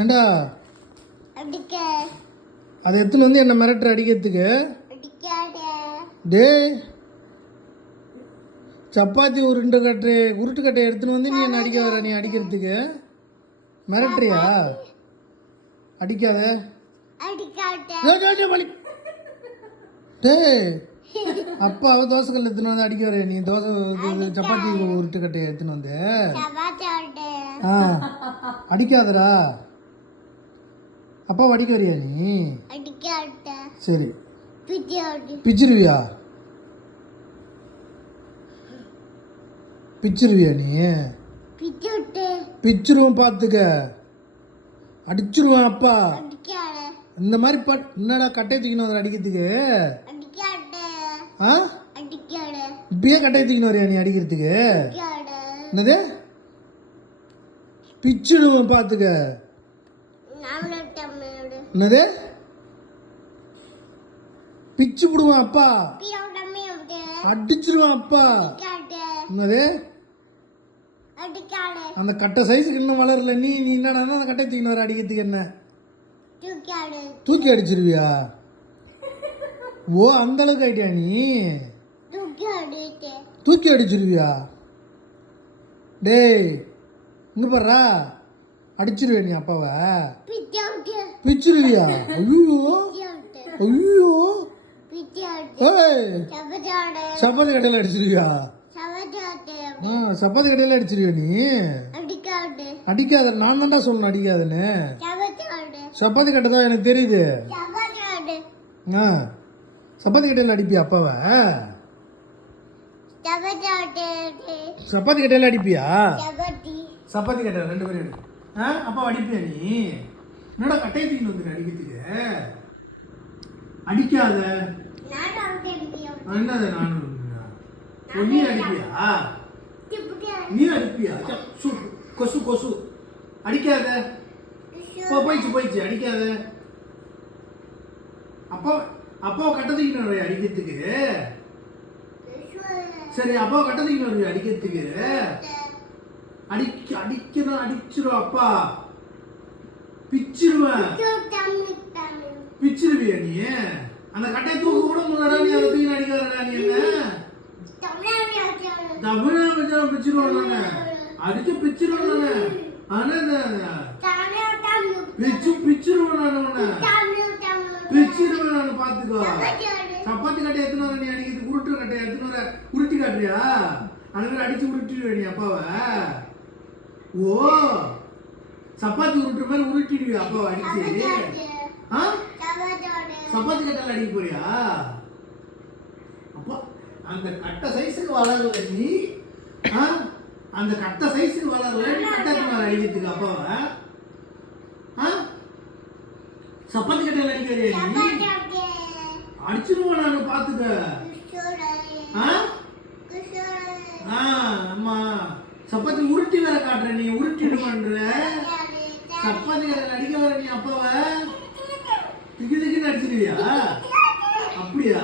ஏண்டா அதை எடுத்துன்னு வந்து என்ன மிரட்டுற அடிக்கிறதுக்கு? டே சப்பாத்தி உருட்டுக்கட்டை எடுத்துன்னு வந்து நீ என்ன அடிக்க வர? நீ அடிக்கிறதுக்கு மிரட்டுறியா? அடிக்காத. டே அப்பாவை தோசைக்கல் எடுத்துன்னு வந்து அடிக்க வர? நீ தோசை சப்பாத்தி உருட்டுக்கட்டையை எடுத்துன்னு வந்து அடிக்காதடா. அப்பா அடிக்க வரியா நீ? சரி பிச்சிருவியா? பிச்சிருவியா நீ? பிச்சிருவோம் பார்த்துக்க, அடிச்சிருவேன் அப்பா. இந்த மாதிரி என்னடா கட்டையை தூக்கின்னு வர அடிக்கிறதுக்கு? இப்பயே கட்டையை தூக்கின்னு வரியா நீ அடிக்கிறதுக்கு? என்னது பிச்சிடுவேன் பார்த்துக்க. என்னது பிச்சு விடுவேன் அப்பா, அடிச்சிருவேன் அப்பா. என்னது அந்த கட்டை சைஸுக்கு இன்னும் வளரல. நீ நீ என்னடா அந்த கட்டை தூக்கின்னு வர அடிக்கிறதுக்கு? என்ன தூக்கி அடிச்சிருவியா? ஓ அந்த அளவுக்கு ஆயிட்டியா நீ? தூக்கி அடிச்சிருவியா? டேய் இங்க பாருடா, அடிச்சிருவியா நீ அப்பாவை? பிச்சிருவியா? ஐயோ ஐயோ. சப்பாத்தி கடையில் அடிச்சிருவியா? சப்பாத்தி கடையில் அடிச்சிருவியா நீ? அடிக்காத, நான் தான்டா சொல்லணும் அடிக்காதுன்னு. சப்பாத்தி கட்டை தான் எனக்கு தெரியுது. சப்பாத்தி கடையில் அடிப்பியா அப்பாவை? சப்பாத்தி கட்டையில அடிப்பியா? சப்பாத்தி கட்டையில ரெண்டு பேரும் எடு. அப்பா அடிப்பியா நீ? என்னடா கட்டையை தூக்கின்னு வந்து அடிக்கிறதுக்கு? அடிக்காத. என்னது நானும் நீ அடிப்பியா? நீ அடிப்பியா? கொசு கொசு அடிக்காத. போயிடுச்சு அடிக்காத. அப்பா அப்பாவை கட்ட தூக்கின்னு வர அடிக்கிறதுக்கு? சரி அப்பாவை கட்ட தூக்கின்னு வருவியா அடிக்கிறதுக்கு? அடிச்சிரும் அப்பா, பிச்சிருவேன். பிச்சிருவியா நீ? அந்த கட்டையை தூக்க கூட முடியாதா நீ? அதை தூக்கி அடிக்க வரா நீ? என்ன தமிழா பிச்சிருவான் நானு, அடிச்சு பிச்சிருவான் நானு. பிச்சிருவேன் நானு, உன்னை பிச்சிருவேன் நானு. பாத்துக்கோ. சப்பாத்தி கட்டை எடுத்துன்னு வர நீ அடிக்கிறதுக்கு உருட்டு கட்டையை எடுத்துன்னு வர உருட்டி காட்டுறியா? அதுமாதிரி அடிச்சு உருட்டிடுவே நீ அப்பாவை? ஓ சப்பாத்தி உருட்டுற மாதிரி உருட்டிடுவியா அப்பாவை அடிச்சு? சப்பாத்தி கட்டையில அடிக்க போறியா? அப்பா அந்த கட்டை சைஸுக்கு வளரல நீ. அந்த கட்டை சைஸுக்கு வளரல நீ கட்டை மேல அடிக்கிறதுக்கு அப்பாவை? சப்பாத்தி கட்டையில அடிக்க வரியா நீ? அடிச்சிருவோம் நானு பாத்துக்க. அம்மா சப்பாத்தி உருட்டி வேற காட்டுற நீ, உருட்டிடுவான்ற. சப்பாத்தி கடையில் அடிக்க வர நீ அப்பாவை திக்கு திக்குன்னு அடிச்சிருவியா? அப்படியா?